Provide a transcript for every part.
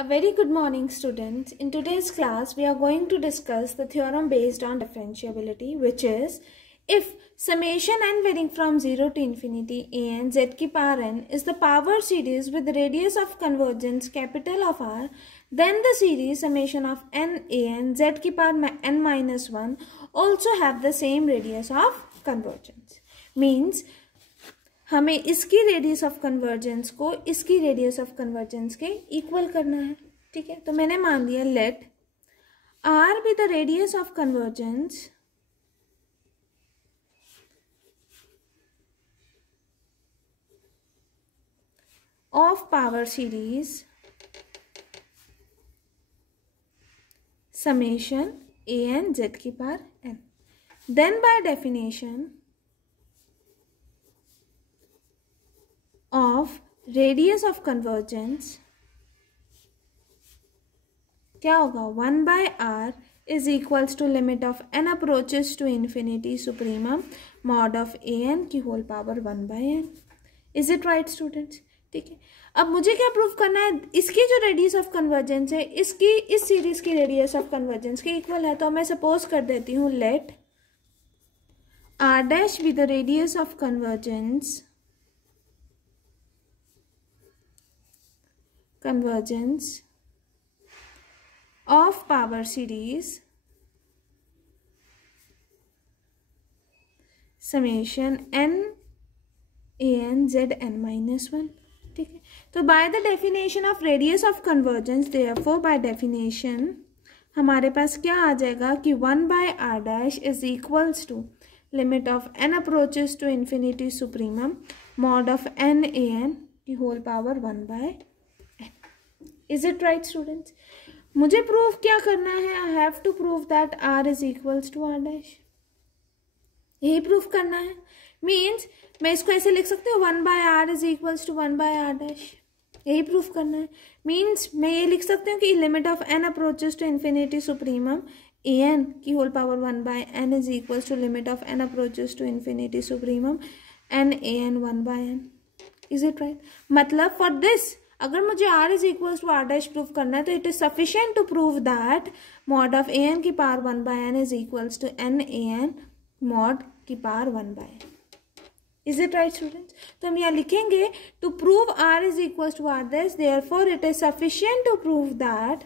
A very good morning, students. In today's class, we are going to discuss the theorem based on differentiability, which is if summation n varying from 0 to infinity a n z की power n is the power series with radius of convergence capital of R, then the series summation of n a n z की power n minus 1 also have the same radius of convergence. Means हमें इसकी radius of convergence को इसकी radius of convergence के equal करना है. ठीक है, तो मैंने मान लिया let R be the radius of convergence of power series summation A N Z की power N. Then by definition of radius of convergence क्या होगा 1 by r is equals to limit of n approaches to infinity supremum mod of a n की whole power 1 by n. Is it right students? ठीक है, अब मुझे क्या prove करना है, इसकी जो रेडियस ऑफ कन्वर्जेंस है इसकी इस सीरीज की रेडियस ऑफ कन्वर्जेंस के इक्वल है. तो मैं सपोज कर देती हूँ late r dash be the radius of convergence of power series summation n a n z n minus 1. ठीक है, तो by the definition of radius of convergence therefore by definition हमारे पास क्या आ जाएगा कि 1 by R dash is equals to limit of n approaches to infinity supremum mod of n a n की whole power 1 by. Is it right students? मुझे prove क्या करना है, I have to prove that r is equals to r dash. यही prove करना है. Means मैं इसको ऐसे लिख सकती हूँ 1 by r is equals to 1 by r dash. यही प्रूव करना है. मीन्स मैं ये लिख सकती हूँ कि limit of n approaches to infinity supremum a n की whole power 1 by n is equals to limit of n approaches to infinity supremum n a n 1 by n. Is it right? मतलब for this अगर मुझे r is equal to r dash prove करना है तो it is sufficient to prove that mod of a n की power 1 by n is equals to n a n mod की power 1 by n. Is it right students? तो हम यहाँ लिखेंगे to prove r is equal to r dash therefore it is sufficient to prove that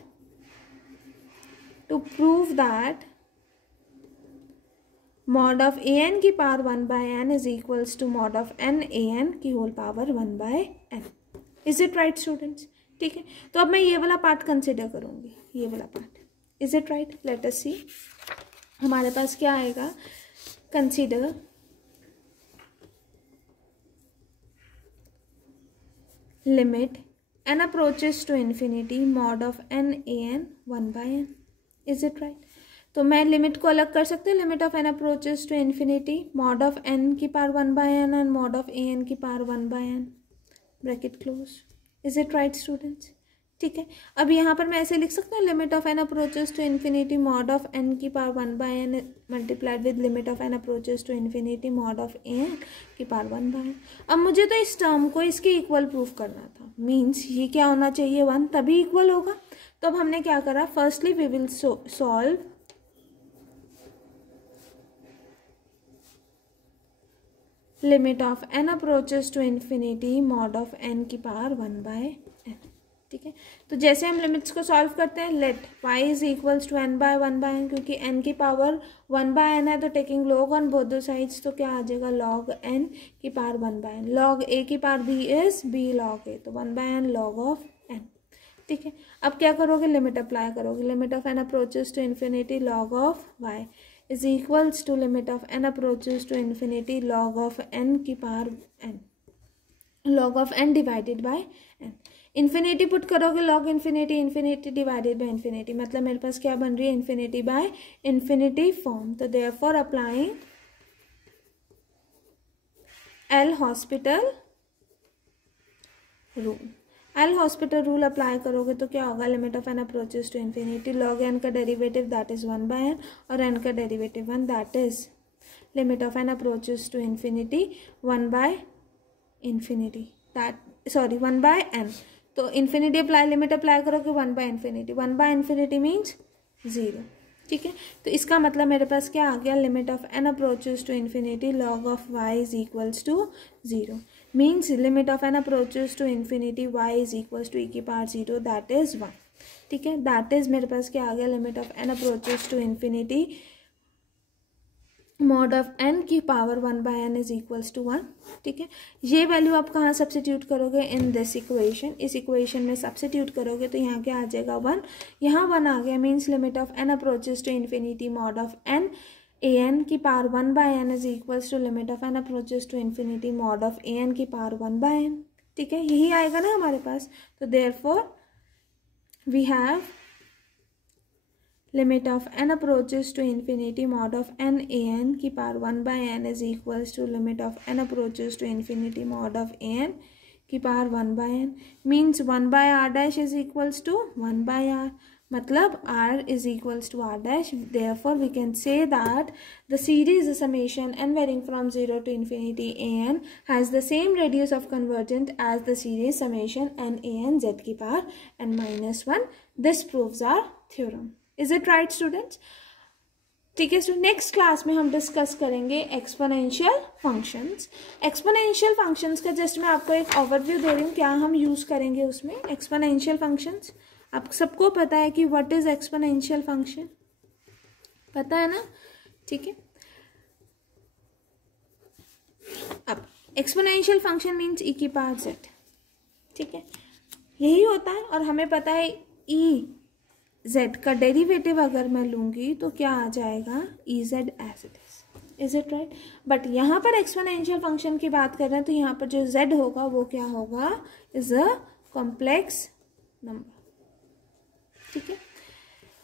mod of a n की power 1 by n is equals to mod of n a n की whole power 1 by n. Is it right students? ठीक है, तो अब मैं ये वाला part consider करूंगी, ये वाला part. Is it right? Let us see हमारे पास क्या आएगा. Consider limit n approaches to infinity mod of n a n 1 by n. Is it right? तो मैं लिमिट को अलग कर सकती हूँ. Limit of n approaches to infinity mod of n की power 1 by n and mod of a n की power 1 by n bracket close. Is it right students? ठीक है, अब यहाँ पर मैं ऐसे लिख सकती हूँ limit of n approaches to infinity mod of n की power 1 by n multiplied with limit of n approaches to infinity mod of a n की पावर 1 बाय n. अब मुझे तो इस टर्म को इसके इक्वल प्रूफ करना था. मीन्स ये क्या होना चाहिए 1 तभी इक्वल होगा. तो अब हमने क्या करा, firstly we will solve limit of n approaches to infinity mod of n की पावर 1 बाय n. ठीक है, तो जैसे हम लिमिट्स को सॉल्व करते हैं let y is equals to n by 1 by n. क्योंकि n की पावर 1 बाय n है तो taking log on both the sides तो क्या आ जाएगा log n की power 1 by n. log a की power b is b log a, तो 1 by n log of n. ठीक है, अब क्या करोगे, लिमिट अप्लाई करोगे. Limit of n approaches to infinity log of y is equals to limit of n approaches to infinity log of n की power n, log of n divided by n. Infinity put करोगे log infinity, infinity divided by infinity, मतलब मेरे पास क्या बन रही है infinity by infinity form. तो therefore applying L hospital rule. L hospital rule apply करोगे तो क्या होगा, limit of n approaches to infinity log n का derivative that is 1 by n और n का derivative 1 that is limit of n approaches to infinity 1 by infinity that 1 by n. तो infinity apply, limit apply करोगे 1/∞, 1/∞ means 0, ठीक है। तो इसका मतलब मेरे पास क्या आ गया, limit of n approaches to infinity log of y is equals to 0, means limit of n approaches to infinity y is equals to e⁻0 that is 1, ठीक है। दैट इज मेरे पास क्या आ गया, limit of n approaches to infinity mod of n की power 1/n is equals to 1, ठीक है। ये वैल्यू आप कहाँ सब्सिट्यूट करोगे, इन दिस इक्वेशन, इस इक्वेशन में सब्सिट्यूट करोगे तो यहाँ क्या आ जाएगा 1, यहाँ 1 आ गया, means limit of n approaches to infinity mod of n an की power 1/n is equals to limit of n approaches to infinity mod of an की पावर 1/n, ठीक है। यही आएगा ना हमारे पास। तो therefore we have limit of n approaches to infinity mod of n an की power 1/n is equals to limit of n approaches to infinity mod of an की power 1/n, means 1/r' is equals to 1/r, मतलब r is equals to r'। Therefore we can say that the series summation n varying from 0 to infinity an has the same radius of convergent as the series summation n an z की power n-1। This proves our theorem. Is it right students? ठीक है। So next class में हम discuss करेंगे exponential functions. Exponential functions का just मैं आपको एक ओवरव्यू दे रही हूँ, क्या हम यूज़ करेंगे उसमें एक्सपोनेंशियल फंक्शंस। आप सबको पता है कि व्हाट इज एक्सपोनेंशियल फंक्शन, पता है ना, ठीक है। अब एक्सपोनेंशियल फंक्शन मीन्स e की पावर z, ठीक है, यही होता है। और हमें पता है e z का डेरिवेटिव अगर मैं लूंगी तो क्या आ जाएगा, E Z as it is. Is it right? But यहाँ पर एक्सपोनेंशियल फंक्शन की बात कर रहे हैं तो यहाँ पर जो z होगा वो क्या होगा, इज अ कॉम्प्लेक्स नंबर, ठीक है।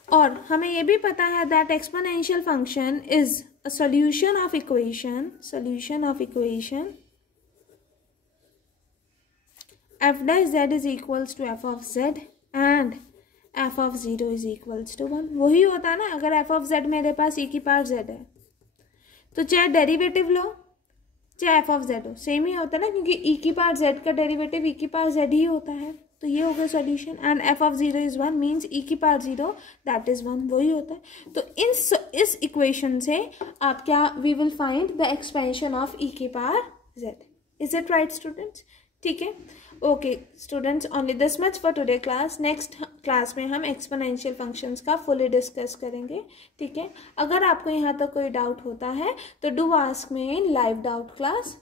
और हमें ये भी पता है that exponential function is a solution of equation f dash z is equals to f of z and f of 0 is equals to 1। वही होता है ना, अगर f of z मेरे पास e की पावर z है तो चाहे डेरिवेटिव लो चाहे f of z हो, सेम ही होता है ना, क्योंकि e की पावर z का डेरिवेटिव e की पावर z ही होता है। तो ये हो गया solution. And f of 0 is 1 means e की पावर 0 दैट इज 1, वही होता है। तो इस इक्वेशन से आप क्या, we will find the expansion of e की power z। Is it right students? ठीक है। Okay students, only this much for today class. Next class में हम एक्सपोनेंशियल फंक्शंस का फुली डिस्कस करेंगे, ठीक है। अगर आपको यहाँ तक कोई डाउट होता है तो do ask me in live doubt class.